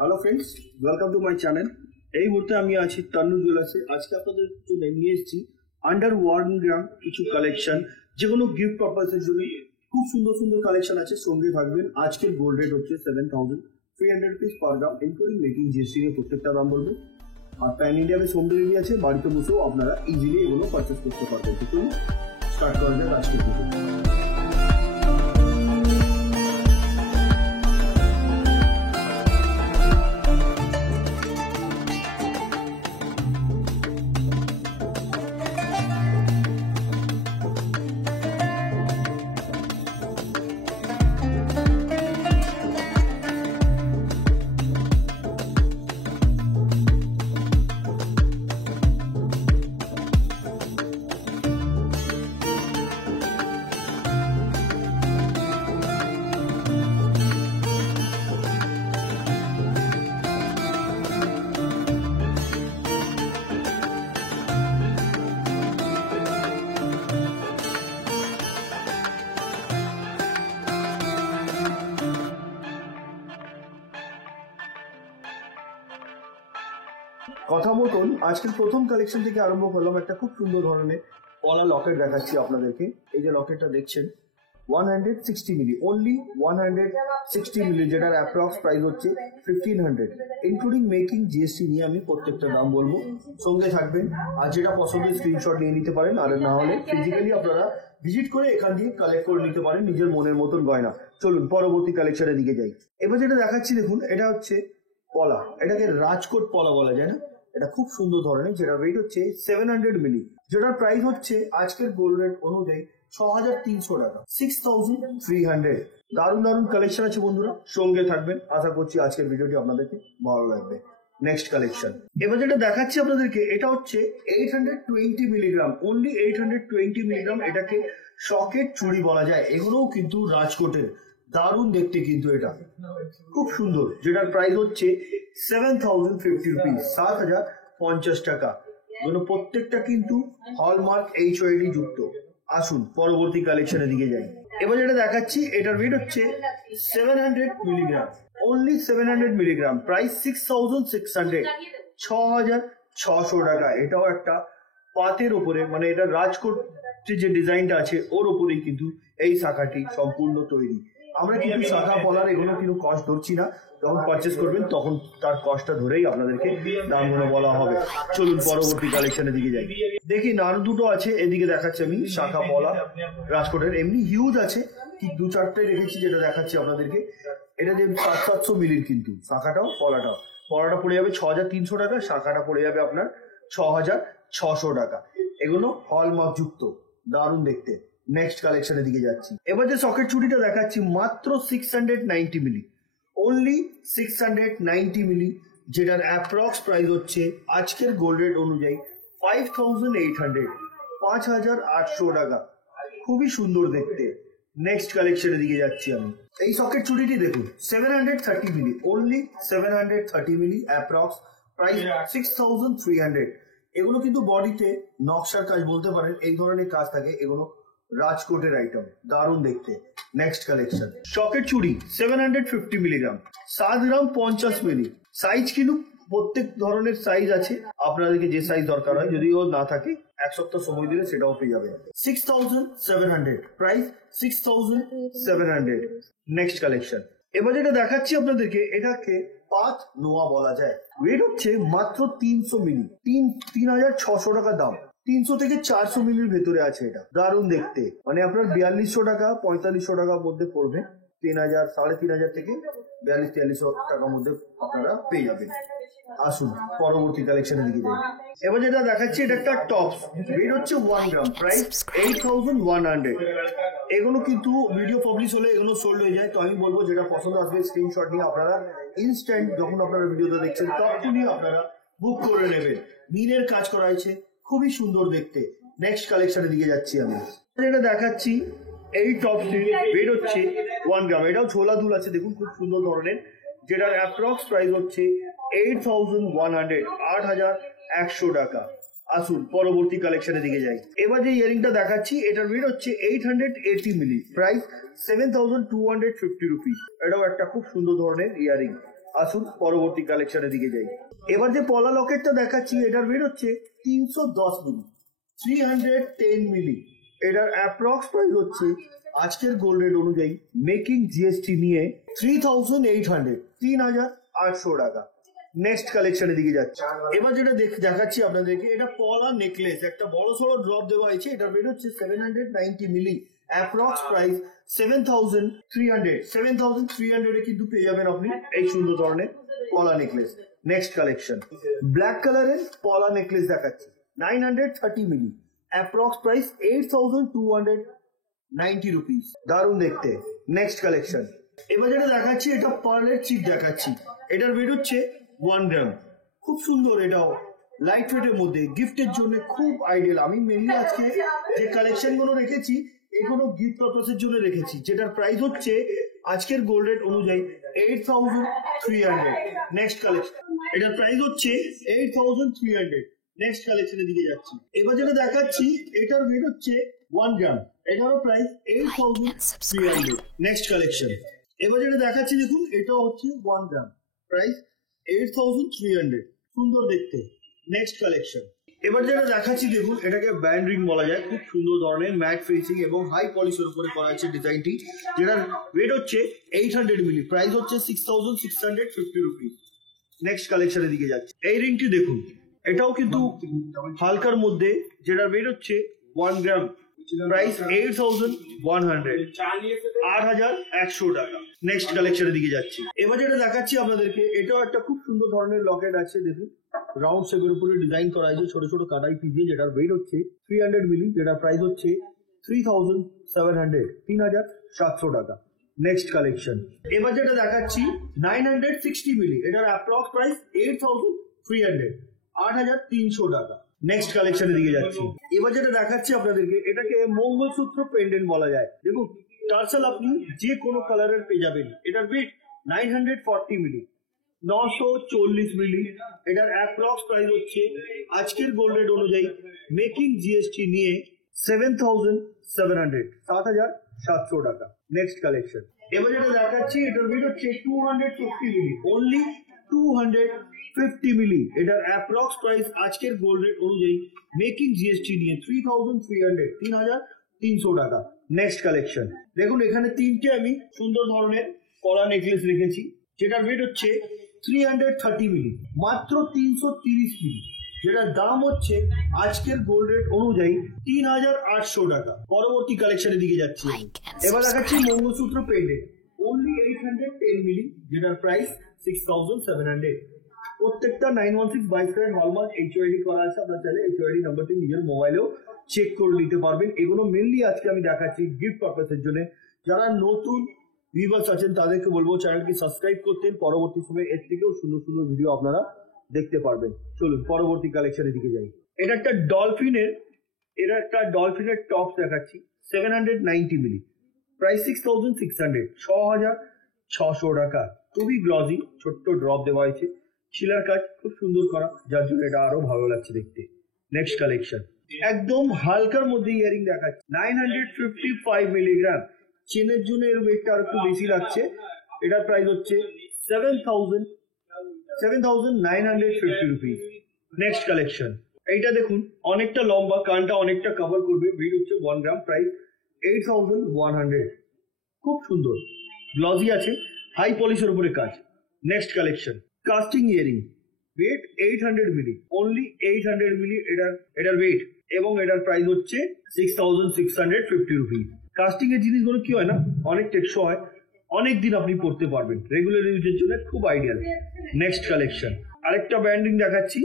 Hello friends, welcome to my channel. এই মুহূর্তে আমি আছি তান্নু জুয়েলার্সে। আজকে আপনাদের জন্য নিয়ে এসেছি আন্ডার 1 গ্রাম কিছু কালেকশন, যে কোনো গিফট পারপাসের জন্য খুব সুন্দর সুন্দর কালেকশন আছে। সঙ্গে থাকবেন। আজকের গোল্ড রেট হচ্ছে 7,300 রুপিস পার গ্রাম, ইনক্লুডিং মেকিং জিএসটি এর প্রত্যেকটা দাম বলবো। আর প্যান ইন্ডিয়াতে হোম ডেলিভারি আছে, বাড়িতে বসেও আপনারা ইজিলি এগুলো পারচেস করতে পারবেন। তো স্টার্ট করা যাক আজকের ভিডিও। কথা মতন আজকের প্রথম কালেকশন থেকে আরম্ভ করলাম। একটা খুব সুন্দর ধরনের পলা লকেট দেখাচ্ছি আপনাদেরকে। এই যে লকেটটা দেখছেন 160 মিলি, অনলি 160 মিলি, যেটার অ্যাপ্রক্স প্রাইস হচ্ছে 1500, ইনক্লুডিং মেকিং জিএসটি নিয়ে আমি প্রত্যেকটা দাম বলবো। সঙ্গে থাকবেন। আর যেটা পছন্দের স্ক্রিনশট নিয়ে নিতে পারেন, আর না হলে ফিজিক্যালি আপনারা ভিজিট করে এখান দিয়ে কালেক্ট করে নিতে পারেন নিজের মনের মতন গয়না। চলুন পরবর্তী কালেকশনের দিকে যাই। এবার যেটা দেখাচ্ছি দেখুন, এটা হচ্ছে পলা। এটাকে রাজকোট পলা বলা যায় না? এটা খুব সুন্দর ধরনের, যেটা ওয়েট হচ্ছে 700 মিলি, যেটার প্রাইস হচ্ছে আজকের গোল্ড রেট অনুযায়ী 6,300 টাকা, 6,300। দারুণ দারুণ কালেকশন আছে বন্ধুরা, সঙ্গে থাকবেন। আশা করছি আজকের ভিডিওটি আপনাদেরকে ভালো লাগবে। নেক্সট কালেকশন এবার যেটা দেখাচ্ছি আপনাদেরকে, এটা হচ্ছে 820 মিলিগ্রাম, অনলি 820 মিলিগ্রাম। এটাকে সকেট চুড়ি বলা যায়। এগুলোও কিন্তু রাজকোটের, দারুণ দেখতে কিন্তু এটা খুব সুন্দর, যেটার প্রাইস হচ্ছে 7,050 রুপিস, 7,050 টাকা। প্রত্যেকটা কিন্তু হলমার্ক HOD যুক্ত। আসুন পরবর্তী কালেকশনের দিকে যাই। এবার যেটা দেখাচ্ছি, এটার ওয়েট হচ্ছে 700 মিলিগ্রাম, অনলি 700 মিলিগ্রাম, প্রাইস 6,600, 6,600 টাকা। এটাও একটা পাতের ওপরে, মানে এটা রাজকোট যে ডিজাইনটা আছে ওর ওপরেই কিন্তু এই শাখাটি সম্পূর্ণ তৈরি। আমরা কিন্তু শাখা পলার এগুলো কিন্তু কস্ট ধরছি না, যখন পারচেস করবেন তখন তার কস্টটা ধরেই আপনাদেরকে দামগুলো বলা হবে। চলুন পরবর্তী কালেকশনের দিকে যাই। দেখি আর দুটো আছে, এদিকে দেখাচ্ছি আমি শাখা পলা রাজকোটের, এমনি হিউজ আছে, ঠিক 2-4টাই রেখেছি যেটা দেখাচ্ছি আপনাদেরকে। এটা যে 700 মিলির কিন্তু শাখাটাও পলাটাও। পলাটা পড়ে যাবে 6,300 টাকা, শাখাটা পড়ে যাবে আপনার 6,600 টাকা। এগুলো হলমার্ক যুক্ত, দারুণ দেখতে। নেক্সট কালেকশনের দিকে যাচ্ছি। এবার যে সকেট চুড়িটা দেখাচ্ছি মাত্র 690 মিলি, অনলি 690 মিলি, যেটার অ্যাপ্রক্স প্রাইস হচ্ছে আজকের গোল্ড রেট অনুযায়ী 5,800, 5,800 টাকা। খুবই সুন্দর দেখতে। নেক্সট কালেকশনের দিকে যাচ্ছি আমি। এই সকেট চুড়িটি দেখুন 730 মিলি, অনলি 730 মিলি, অ্যাপ্রক্স প্রাইস 6,300। এগুলো কিন্তু বডিতে নকশার কাজ বলতে পারেন, এই ধরনের কাজ থাকে। এগুলো রাজকোটের আইটেম, দারুণ দেখতে। নেক্সট কালেকশন সকেট চুড়ি 750 মিলিগ্রাম, 7 গ্রাম 50 মিলি। সাইজ কিন্তু প্রত্যেক ধরনের সাইজ আছে, আপনাদেরকে যে সাইজ দরকার হয়, যদিও না থাকে 1 সপ্তাহ সময় দিলে সেটাও পেয়ে যাবেন। 6,700, প্রাইস 6,700। নেক্সট কালেকশন এবার যেটা দেখাচ্ছি আপনাদেরকে, এটাকে পাত নোয়া বলা যায়। ওয়েট হচ্ছে মাত্র 300 মিলি, 3,600 টাকা দাম। 300 থেকে 400 মিলির ভেতরে আছে এটা, দারুণ দেখতে। মানে আপনার 4,200 টাকা 4,500 টাকার মধ্যে পড়বে। 3,000, 3,500 থেকে 4,200 টাকার মধ্যে আপনারা পেয়ে যাবেন। আসুন পরবর্তী কালেকশনের দিকে যাই। এবার যেটা দেখাচ্ছি, এটা একটা টপস, ওয়েট হচ্ছে 1 গ্রাম, প্রাইস 8,100। এগুলো কিন্তু ভিডিও পাবলিশ হলে এগুলো সোল্ড হয়ে যায়। তো আমি বলবো যেটা পছন্দ আসবে স্ক্রিনশট নিয়ে আপনারা ইনস্ট্যান্ট, যখন আপনারা ভিডিওটা দেখছেন তখনই আপনারা বুক করে নেবেন। মিনের কাজ করা হয়েছে, খুবই সুন্দর দেখতে। নেক্সট কালেকশনের দিকে যাচ্ছি আমি। যেটা দেখাচ্ছি এই টপসটি ওয়েট হচ্ছে 1 গ্রাম, এটাও ছোলা দুল আছে দেখুন, খুব সুন্দর ধরনের, যেটার অ্যাপ্রক্স প্রাইস হচ্ছে 8,100, 8,100 টাকা। আসুন পরবর্তী কালেকশনের দিকে যাই। এবার যে ইয়ারিংটা দেখাচ্ছি, এটার ওয়েট হচ্ছে 880 মিলি, প্রাইস 7,250 রুপিস। এটাও একটা খুব সুন্দর ধরনের ইয়ারিং। আসুন পরবর্তী কালেকশনের দিকে যাই। এবার যে পলা লকেটটা দেখাচ্ছি এটার ওয়েট হচ্ছে 310 মিলি, 310 মিলি। এটার অ্যাপ্রক্স প্রাইস হচ্ছে আজকের গোল্ড রেট অনুযায়ী মেকিং জিএসটি নিয়ে 3800, 3800 টাকা। নেক্সট কালেকশনের দিকে যাচ্ছে। এবার যেটা দেখাচ্ছি আপনাদেরকে, এটা পলা নেকলেস, একটা বড় সড়ো ড্রপ দেওয়া হয়েছে। এটার রেট হচ্ছে 790 মিলি, অ্যাপ্রক্স প্রাইস 7300, 7300 এ কিন্তু পেয়ে যাবেন আপনি এই সুন্দর ধরনের পলা নেকলেস। নেক্সট কালেকশন, ব্ল্যাক কালারের পলা নেকলেস দেখাচ্ছি, 930 মিলি, অ্যাপ্রক্স প্রাইস 8290 রুপিস। দারুণ দেখতে। নেক্সট কালেকশন, এবার যেটা দেখাচ্ছি এটা পার্লের চিপ দেখাচ্ছি। এটার ওয়েট হচ্ছে 1 গ্রাম, খুব সুন্দর। এটাও লাইট ওয়েটের মধ্যে গিফটের জন্য খুব আইডিয়াল। আমি মেনলি আজকে যে কালেকশন গুলো রেখেছি এগুলো গিফট পারপাসের জন্য রেখেছি, যেটার প্রাইস হচ্ছে আজকের গোল্ড রেট অনুযায়ী 8300। নেক্সট কালেকশন, এটার প্রাইস হচ্ছে 8300। নেক্সট কালেকশনের দিকে যাচ্ছি। এবার যেটা দেখাচ্ছি এটার ওয়েট হচ্ছে 1 গ্রাম, এটারও প্রাইস 8300। নেক্সট কালেকশন, এবার যেটা দেখাচ্ছি দেখুন, এটা হচ্ছে 1 গ্রাম, প্রাইস 8300, সুন্দর দেখতে। নেক্সট কালেকশন, এবার যেটা দেখাচ্ছি দেখুন, এটাকে ব্যান্ড রিং বলা যায়। খুব সুন্দর ধরনের ম্যাট ফিনিশিং এবং হাই পলিশের উপরে করা হয়েছে ডিজাইনটি, যেটার ওয়েট হচ্ছে 800 মিলি, প্রাইস হচ্ছে 6650 রুপিস। নেক্সট কালেকশনের দিকে যাচ্ছে। এই রিংটি দেখুন, এটাও কিন্তু হালকার মধ্যে, যেটার ওয়েট হচ্ছে 1 গ্রাম, প্রাইস 8100, 8100 টাকা। নেক্সট কালেকশনের দিকে যাচ্ছি। এবার যেটা দেখাচ্ছি আপনাদেরকে, এটাও একটা খুব সুন্দর ধরনের লকেট আছে। দেখুন, রাউন্ড শেপের উপরে ডিজাইন করা হয়েছে ছোট ছোট কাটাই পিস দিয়ে, যেটার ওয়েট হচ্ছে 300 মিলি, যেটার প্রাইস হচ্ছে 3700, 3700 টাকা। নেক্সট কালেকশন, এবার যেটা দেখাচ্ছি 960 মিলি, এটার অ্যাপ্রক্স প্রাইস 8300, 8300 টাকা। নেক্সট কালেকশনের দিকে যাচ্ছি। এবার যেটা দেখাচ্ছি আপনাদেরকে, এটাকে মঙ্গলসূত্র পেন্ডেন্ট বলা যায়। দেখুন, টার্সেল আপনি যে কোনো কালারের পেয়ে যাবেন। এটার ওয়েট 940 মিলি, 940 মিলি। এটার অ্যাপ্রক্স প্রাইস হচ্ছে আজকের গোল্ড রেট অনুযায়ী মেকিং জিএসটি নিয়ে 7700, 7700 টাকা। নেক্সট কালেকশন, এবার যেটা দেখাচ্ছি এটার ওয়েট হচ্ছে 250 মিলি, অনলি 250 মিলি। এটার অ্যাপ্রক্স প্রাইস আজকের গোল্ড রেট অনুযায়ী মেকিং জিএসটি নিয়ে 3300, 3300 টাকা। নেক্সট কালেকশন, দেখুন এখানে তিনটে আমি সুন্দর ধরনের পলা নেকলেস রেখেছি, যেটার ওয়েট হচ্ছে 330 মিলি, মাত্র 330 মিলি, যেটার দাম হচ্ছে আজকের গোল্ড রেট অনুযায়ী 3800 টাকা। পরবর্তী কালেকশনের দিকে যাচ্ছি। এবার দেখাচ্ছি মঙ্গলসূত্র পেন্ডেন্ট, অনলি 810 মিলি, যেটার প্রাইস 6700। প্রত্যেকটা 916/2 হলমার্ক এইচওআইডি করা আছে। আপনার চাইলে এইচওআইডি নাম্বারটি নিজের মোবাইলেও চেক করে নিতে পারবেন। এগুলো মেনলি আজকে আমি দেখাচ্ছি গিফট পারপাসের জন্য। যারা নতুন ভিউয়ার্স আছেন তাদেরকে বলবো চ্যানেলটি সাবস্ক্রাইব করতে। পরবর্তী সময়ে এর থেকেও সুন্দর সুন্দর ভিডিও আপনারা দেখতে পারবেন। চলুন পরবর্তী কালেকশনের দিকে যাই। এটা একটা ডলফিনের টপ দেখাচ্ছি, 790 মিলি, প্রাইস 6600, 6600 টাকা। খুবই গ্লজি, ছোট্ট ড্রপ দেওয়া হয়েছে, শিলার কাজ খুব সুন্দর করা, যার জন্য এটা আরো ভালো লাগছে দেখতে। নেক্সট কালেকশন, একদম হালকার মধ্যে ইয়ারিং দেখাচ্ছে, 955 মিলিগ্রাম। চেনের জন্য এর ওয়েটটা আর একটু বেশি লাগছে। এটার প্রাইস হচ্ছে 7950 রুপিস। নেক্সট কালেকশন, এইটা দেখুন অনেকটা লম্বা, কানটা অনেকটা কভার করবে, ওয়েট হচ্ছে 1 গ্রাম, প্রাইস 8100। খুব সুন্দর গ্লজি আছে, হাই পলিশের উপরে কাজ। Next collection, casting earring, weight 800 milli, only 800 milli এটার ওয়েট, এবং এটার প্রাইস হচ্ছে 6650 রুপিস। কাস্টিং এর জিনিসগুলো কি হয় না, অনেক টেকসই হয়, অনেক দিন আপনি পড়তে পারবেন, রেগুলার ইউজের জন্য খুব আইডিয়াল। নেক্সট কালেকশন, আরেকটা ব্যান্ডিং দেখাচ্ছি,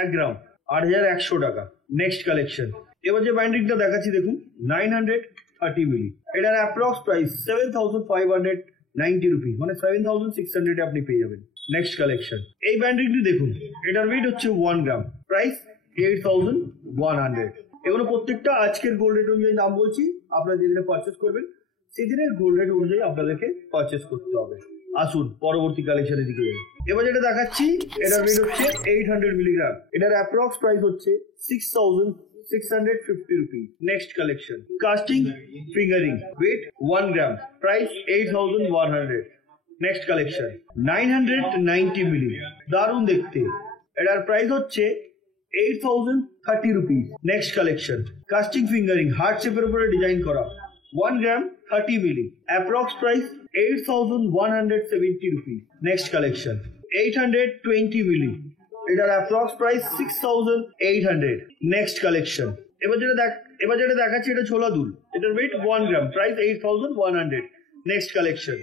1 গ্রাম, 8100 টাকা। নেক্সট কালেকশন, এবার যে ব্যান্ডিংটা দেখাচ্ছি দেখুন, 930 মিলি, এটার অ্যাপ্রক্স প্রাইস 7590 রুপিস, মানে 7600 আপনি পেয়ে যাবেন। নেক্সট কালেকশন, এই ব্যান্ডিংটি দেখুন, এটার ওয়েট হচ্ছে 1 গ্রাম, প্রাইস 8100। এগুলো প্রত্যেকটা আজকের গোল্ড রেট অনুযায়ী দাম বলছি, আপনারা যেদিনে পারচেস করবেন সেদিনের গোল্ড রেট অনুযায়ী আপনাদেরকে পারচেস করতে হবে। আসুন পরবর্তী কালেকশনের দিকে যাই। এবার যেটা দেখাচ্ছি এটার ওয়েট হচ্ছে 800 মিলিগ্রাম, এটার অ্যাপ্রক্স প্রাইস হচ্ছে 6650 rupees. Next collection, casting fingering, weight 1 gram, price 8100। Next collection 990 milli, দারুণ দেখতে, এটার প্রাইস হচ্ছে 8030 rupees. Next collection casting fingering heart শেপের উপরে ডিজাইন করা 1 gram 30 milli, approx price 8170 rupees. Next collection 820 milli, এটার অ্যাপ্রক্স প্রাইস 6800। নেক্সট কালেকশন এবার যেটা দেখাচ্ছি এটা ছোলা দুল, এটার wait 1 gram, price 8100। Next collection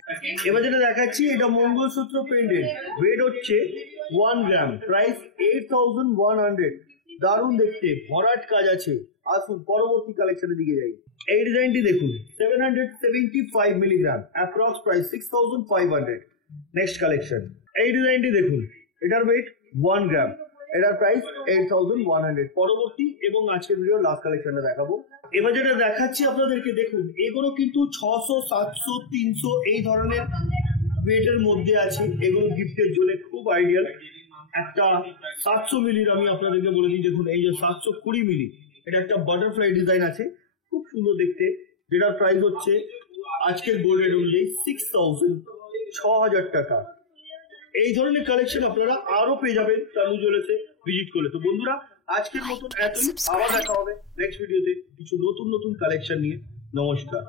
এবার যেটা দেখাচ্ছি এটা মঙ্গলসূত্র পেন্ডেন্ট, ওয়েট হচ্ছে 1 গ্রাম, প্রাইস 8100। দারুণ দেখতে, ভরাট কাজ আছে। আসুন পরবর্তী কালেকশনের দিকে যাই। এই ডিজাইনটি দেখুন 775 milligram, approx price 6500। Next collection এই ডিজাইনটি দেখুন, এটার ওয়েট 1 গ্রাম, এটার প্রাইস 8100। পরবর্তী এবং আজকের ভিডিও লাস্ট কালেকশনটা দেখাবো। এবার যেটা দেখাচ্ছি আপনাদেরকে দেখুন, এগুলো কিন্তু 600 700 300 এই ধরনের ওয়েটের মধ্যে আছে। এগুলো গিফটের জন্য খুব আইডিয়াল। একটা 700 মিলির আমি আপনাদেরকে বলে দিই, দেখুন এই যে 720 মিলি, এটা একটা বাটারফ্লাই ডিজাইন আছে, খুব সুন্দর দেখতে, যেটার প্রাইস হচ্ছে আজকের গোল্ড রেট অনুযায়ী 6000 টাকা। এই ধরনের কালেকশন আপনারা আরো পেয়ে যাবেন তানু জুয়েলার্সে ভিজিট করলে। তো বন্ধুরা আজকের মতন এতই, আবার দেখা হবে নেক্সট ভিডিওতে কিছু নতুন কালেকশন নিয়ে। নমস্কার।